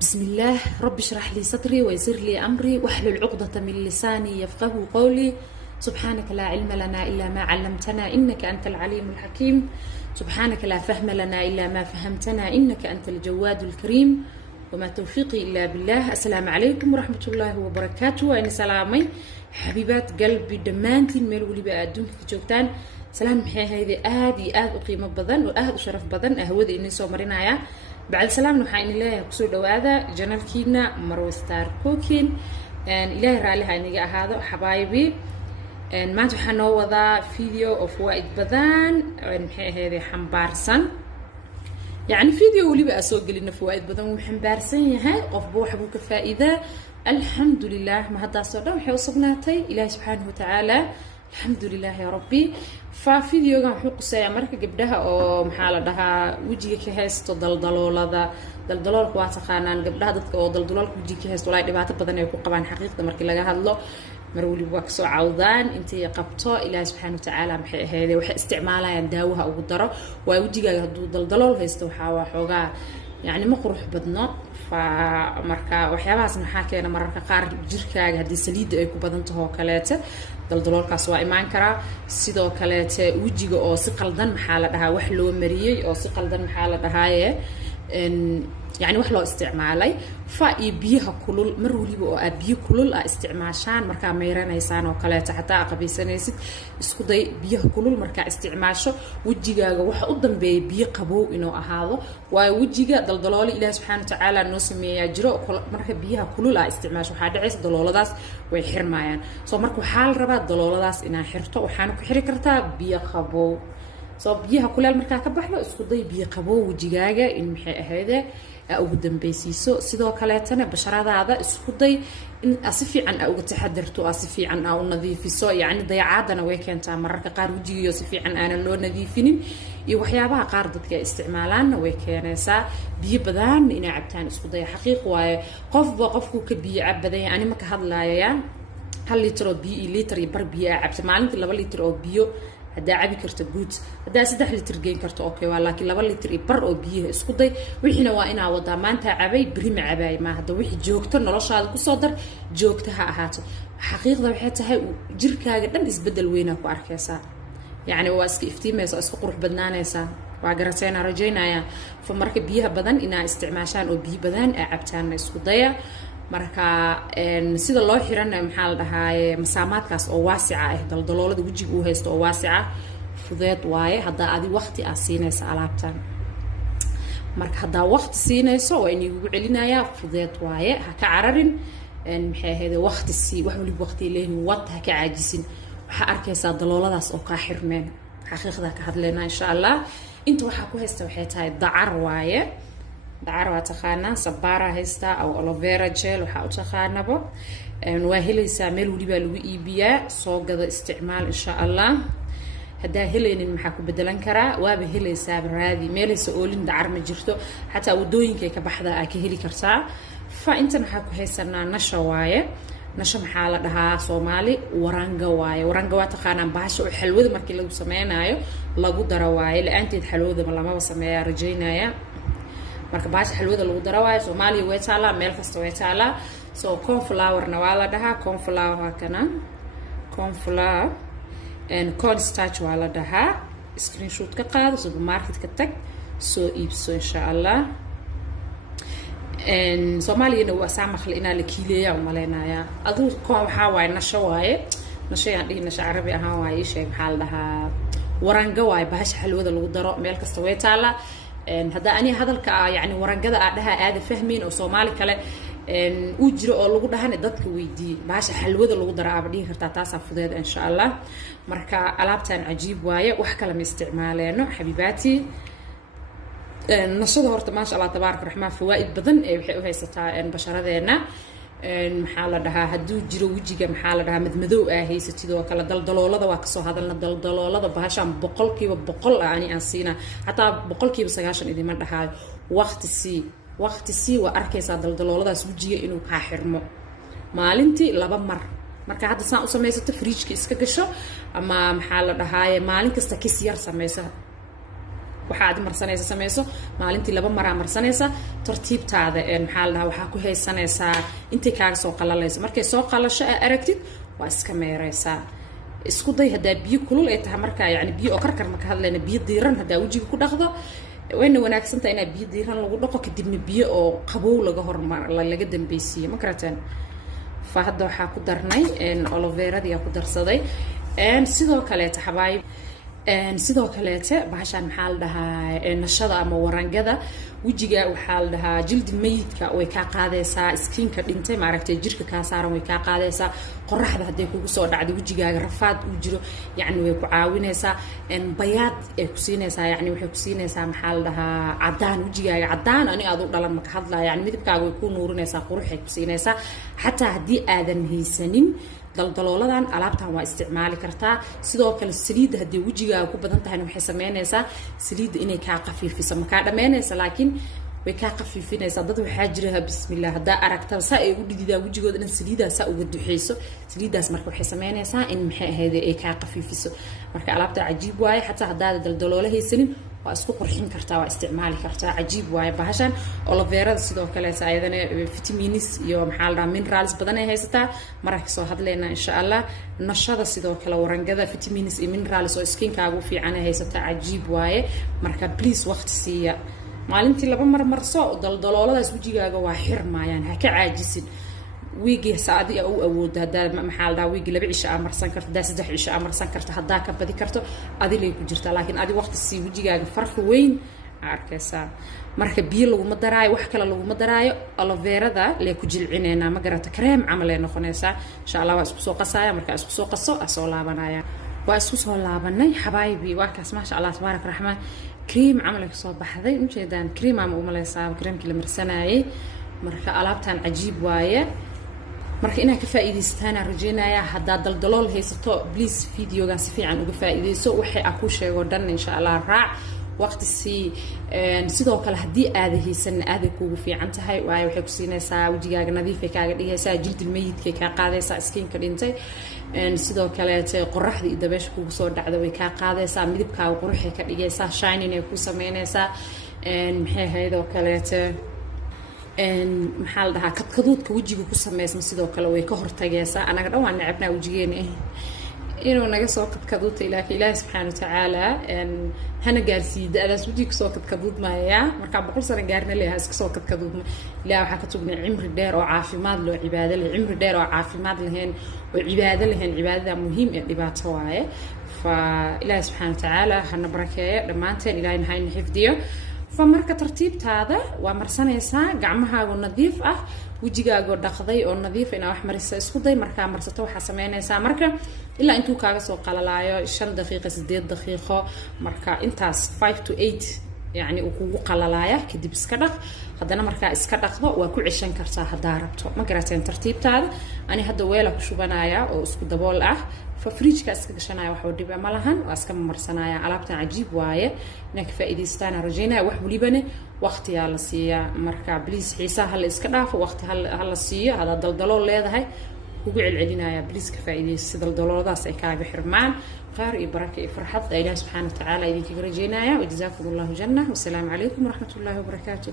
بسم الله رب اشرح لي صدري ويسر لي أمري واحلل عقدة من لساني يفقه قولي. سبحانك لا علم لنا إلا ما علمتنا إنك أنت العليم الحكيم. سبحانك لا فهم لنا إلا ما فهمتنا إنك أنت الجواد الكريم وما توفيقي إلا بالله. السلام عليكم ورحمة الله وبركاته. أنا سلامي حبيبات قلبي دمانتين ميل ولي بقى أدونك جوتان سلام محي هذه آدي قيمة بدن وآد شرف بدن أهودي إني سو مرينايا بعد سلام نحن الله كسر هذا جنال كينا مروي ستار كوكين إن إله رالي هنيجا هذا حبايبي إن ما تحنو وذا فيديو أو فوائد بدن إن هذه حمبارسن يعني فيديو اللي بقى سوق لنا فوائد بدن وحمبارسن هاي قف بوح بوك فائدة الحمد لله ما هذا صار وحي وصبناتي إله سبحانه وتعالى الحمد لله يا ربي. ففيديو كان حق ساعة مركب قبلها أو محل ده وجهي كهست دلدلول هذا دلدلول قوات خانان قبلها ضد أو دلدلول وجهي كهست ولا يدبعت بدن يكون قبان حقيقة مركب لقاها الله مرولي بوكسو عوضان أنت قبطة إلى سبحانه وتعالى هذا وح استعمالها ينداوها أو قدرة ووجهي هدو دلدلول هيستوحى وحوجا يعني مقروح بدنا فمركا وحياباس محاكينا مركا قار جيركاga hadii saliid ay ku badantahay oo kaleete daldaloolkaas waa imaan kara sidoo kaleete wajiga oo si qaldan maxaa la dhahaa wax loo mariyay oo si qaldan maxaa la dhahaaye يعني wax loo isticmaalay fa iyo biyaha kulul mar waliba oo aad biyo kulul ah isticmaashaan marka meeranaysaan oo kaleete xataa qabiisanaysid isku day biyaha kulul marka isticmaasho wajigaaga waxa u dambeeyay biyo qabow inuu ahaado waa wajiga daldalooli Ilaahay subhanahu wa ta'ala noo sameeyaa jiro marka biyaha kulul ah isticmaasho waxa dhacaysa dalooladaas way xirmayaan soo marka waxa la rabaa dalooladaas inaa xirto waxaan ku xiri kartaa biyo qabow soo biyaha kulul marka ka baxdo isku day biyo qabow wajigaaga in maxay ahayd ugu dambaysiiso sidoo kaleetana basharadaada isku day in asifi can uga taxadarto asifi can u nadiifiso yani dayacaadana way keentaa mararka qaar wajigiyo asifi can aan loo nadiifinin iyo waxyaabaha qaar dadka isticmaalaan way keenaysaa biyo badan in ay cabtaan isku day xaqiiq waaye qofku ka biyo cabaday ani ma ka hadlaayaan 1 litir oo biyo litir iyo bar biyo cabta maalintii 2 litir oo biyo هدا عبي كرت جود هدا 3 لتر جين كرت أوكي ولكن 2 لتر يبر أو بيه اسكودي وحنا وإنا وضع ما أنت عبي بريم عباي ما هدا وحي جوكتر نلاش هذا كصدر جوكتها هات حقيقة وحياتها جركها قدام يسبدل وينك وأركيسا يعني واسك افتيميس اسك قروح بدنانيسا وعقرتين رجينا يا فمركب بيها بدن إنا استعماشان أو بيه بدن عبتان اسكودية marka sida loo xiran maxaa la dhahay masaamaadkaas oo waasica ah daldaloolada wajiga uu haysto oo waasica fudeed waaye hada adi waqti ah siinaysa alaabtan marka hada waqti siinayso waa inuu ugu celinayaa fudeed waaye ha ka cararin maxay ahayd waqti si wax waliba waqti leeyahay wad ha ka caajisin waxa arkaysaa dalooladaas oo ka xirmeen xaqiiqda ka hadleena insha Allah inta waxa ku haysta waxay tahay dacar waaye دعارة تخانا صبارة هستا أو ألوفيرا جيل وحاو تخانا بو وهلي ساميل وليبا لوي بيا صوغ استعمال إن شاء الله هدا هلي نمحاكو بدلان كرا وابا هلي سابر هذه ميلي سؤولين دعار مجرتو حتى ودوين كي كبحدا أكي هلي كرتا فإنت محاكو هيسرنا نشا وايا نشا محالة دها صومالي ورانقا وايا ورانقا واتخانا باشو حلوذ مركي لو سمينايو لغو درا وايا لأنتي حلوذ ملا ما بسميا رجينايا marka baasha xalwada lagu daro waayo Soomaaliya way taala meel kasta way taala soo corn flour na wala dhaha corn flour kana corn flour and corn starch wala dhaha screenshot ka qaado supermarket ka tag soo iibso insha Allah and Soomaaliya waa saamaxl ina la kiileeyo maleynaya adu ko waxa waay nasho waaye nasho aan dhigna shacrabi ahaan waaye sheeg maxaa la dhahaa waranga waaye baasha xalwada lagu daro meel kasta way taala هذا أني هذا يعني ورنجدا عندها هذا فهمين أو صومالي كله وجرو أو لو ده هندتك ويدي باش حلوة لو درا عبدين هرتاسع فضيد إن شاء الله مركا ألعبتان عجيب وايا وحكى لهم استعمالينه حبيباتي نشيد هرت ما شاء الله تبارك الرحمن فوائد بدن وهي ستا بشرة ذينا محل ده هدو جرو وجيجا محل ده مدمدو هي ستيدو كلا دلدلولada waa kasoo hadalna daldalolada bahashan boqolkiiba boqol ani aan siina hatta boqolkiiba 90 idin ma dhahay waqti si waa arkaysa daldaloladaas wajiga inuu ka xirmo maalintii laba mar marka hadda saan u sameeysato fridge-ka iska gasho ama maxaa la dhahay maalin kasta kis yar sameeysa waxaad marsanaysa sameeyso maalintii 2 mar marsanaysa tartiibtaada maxaa la dhahaa waxa ku haysanaysaa intay kaaga soo qalalayso markay soo qalasho aragtid waa iska meeraysaa isku day hadaa biyo kulul ay tahay marka yani biyo oo karkar marka hadlayna biyo diiran hadaa wajiga ku dhaqdo wayna wanaagsan tahay in biyo diiran lagu dhaqo kadibna biyo oo qabow laga hormar laga dambaysiyo ma karataan fa hadda waxa ku darnay aloe vera diya ku darsaday sidoo kale taxabaay sidoo kale bahashan maxaa la dhahaa nashada ama warangada wajiga waxa la dhahaa jildi meydka way ka qaadaysaa skinka dhintay ma aragtay jirka ka saaran way ka qaadaysaa qorraxda haday kugu soo dhacdo wajigaaga rafaad u jiro yani way ku caawinaysaa bayaad ay ku siinaysaa yani waxay ku siinaysaa maxaa la dhahaa cadaan wajigaaga cadaan ani aad u dhalan ma ka hadlaa yani midabkaaga way ku nuurinaysaa quruxay ku siinaysaa xataa hadii aadan haysanin daldalooladan alaabtan waa isticmaali kartaa sidoo kale saliid hadii wajigaaga ku badan tahay waxay sameynaysaa saliid inay ka qafiifiso ma ka dhameynaysa laakiin way ka qafiifinaysaa dad waxa jira bismillaah hada aragta saa ay u dhididaa wajigooda dhan saliidaas uga duxeyso saliidaas marka waxay sameynaysaa in maxay ahayd ay ka qafiifiso marka alaabta cajiib waaye xataa hadaa daldaloolo haysanin waa isku qurxin kartaa waa isticmaali kartaa cajiib waaye bahashan aloe vera sidoo kale ayadana vitamins iyo maxaa la minerals badan ay haysataa marka soo hadleena insha Allah nashada sidoo kale warangada vitamins iyo minerals oo skinkaaga u fiican ay haysataa cajiib waaye marka please waqti siiya maalintii 2 mar marso daldalooladaas wajigaaga waa xirmayaan ha ka caajisin wiigi saadi oo awood hada maxaa la dhahaa wiigi 2 cisho amarsan karto 3 cisho amarsan karto hada ka badi karto adilay ku jirta laakiin adi waqti si wajigaaga farq weyn arkaysa marka biyo lagu ma daraayo wax kale lagu ma daraayo aloe vera lee ku jilcineena ma garata cream amal ay noqonaysaa insha Allah waa isku soo qasaya marka isku soo qaso soo laabanaya waa isku soo laabanay xabaayibi waa kaas ma sha Allah tabaarak rahmaan cream amal ay soo baxday injeedaan cream ama u malaysaa creamkii la marsanayay marka alaabtan cajiib waaye marka inaa ka faa'iideystaan rajeenaya hadaa daldalool haysato please videoga si fiican uga faa'iideyso waxay aku sheego dhan insha Allah raac waqti si sidoo kale hadii aad haysan aad kuugu fiican tahay waayo waxay ku siinaysaa wajigaaga nadiif ay kaaga dhigaysaa jildi meydka ka qaadaysaa skinka dhintay sidoo kale qorraxda iyo dabeesha kugu soo dhacdo way ka qaadaysaa midabkaaga quruxay ka dhigaysaa shining ay ku sameynaysaa maxay haydo kale maxaa la dhahaa kadkaduudka wajiga ku sameysma sidoo kale way ka hortagaysaa anaga dhan waan necebnaa wajigeena inuu naga soo kadkaduuta ilaahay subhanahu wa ta'ala hana gaarsiida adaas wajiga soo kadkaduud maaya marka 100 sano gaarna leeyahay iska soo kadkaduud ilaahay waxa ka tugnay cimri dheer oo caafimaad loo cibaado leh cimri dheer oo caafimaad lahayn oo cibaado lahayn cibaadada muhiim ee dhibaato waaye fa ilaahay subhanahu wa ta'ala hana barakeeyo dhamaanteen ilaahay hayna xifdiyo فمركة ترتيب هذا ومرسنا يسا جمعها ونظيف وجيجا دقضي أو نظيف إنه أحمر السكودي مركة مرسته وحسمين يسا مركة إلا أنتو كاغس وقللايا 5 دقيقة 6 دقيقة مركة إنتاس 5 to 8 يعني وقللايا كدي بسكدق هذانا مركة اسكدق ذا وكل 20 كرتا هداربتو ما قرأتين ترتيب هذا أنا هذا ويلا شو بنايا أو اسكود بول ففريج كاسك شنايا وحودي بعملهن واسكم مرسنايا علابتنا عجيب وايه إنك فائدة رجينا وحولي بني وقت يلا سيا مركب بليز حيسا هلا إسكداف وقت هلا سيا هذا دلدلول ليه هاي وقع العلينا يا بليز كفائدة دلدلول ذا سيكاب حرمان خير بركة فرحة إله سبحانه وتعالى يديك رجينا وجزاكم الله جنة والسلام عليكم ورحمة الله وبركاته.